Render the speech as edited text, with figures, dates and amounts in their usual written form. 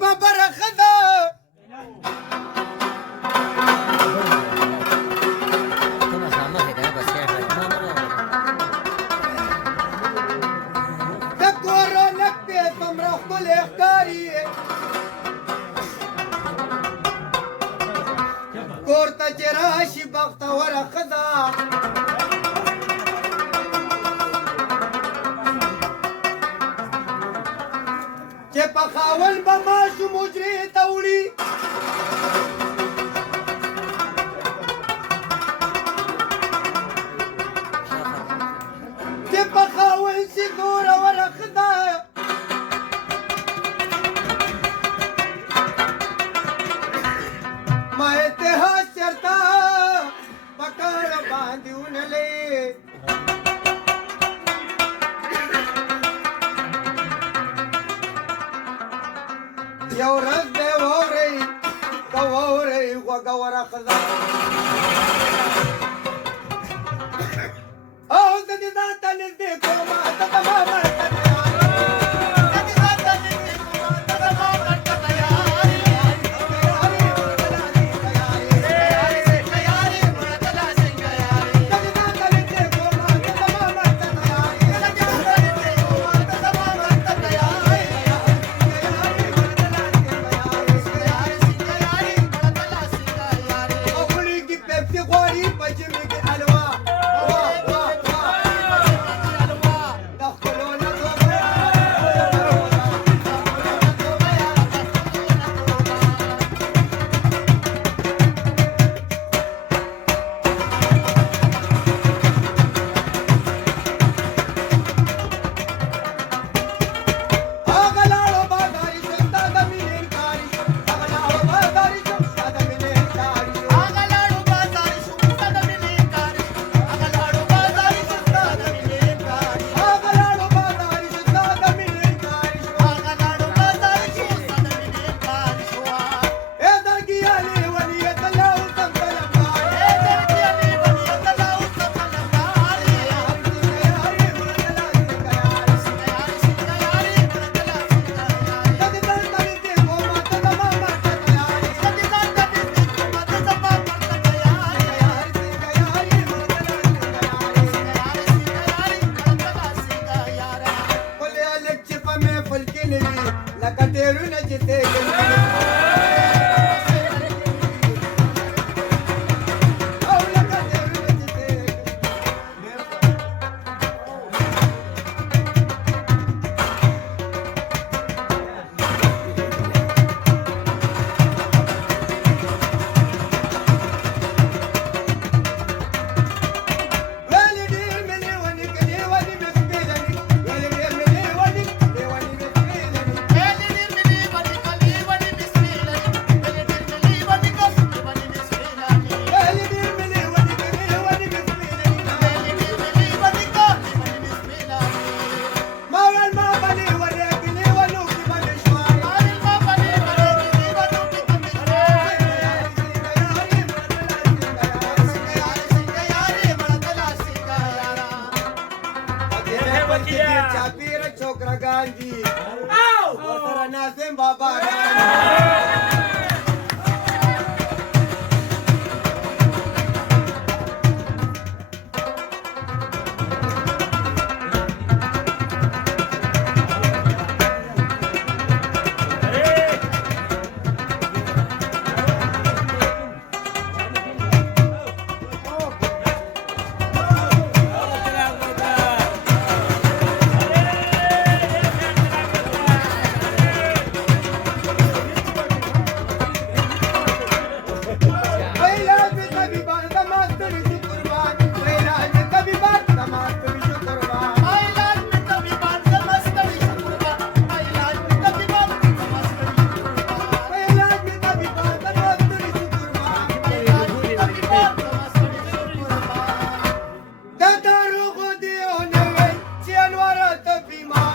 ببره ښځه د کورو نقطې څومره ښکلې ښکاري کور ته چې راشي بختوره ښځه چې په خاون به ماشوم حجرې ته وړي چې په خاون شي زوروره ښځه ما اتحاد چرته په کار باندې ونلې یو ورځ دی واورئ که واورئ غوږوره ښځه او زه دې ځان ته نږدې کومه ته زما مړ ته لکه ډېرونه چې چاپیره چوکرګان دي ورسره ناظم بابا بیمار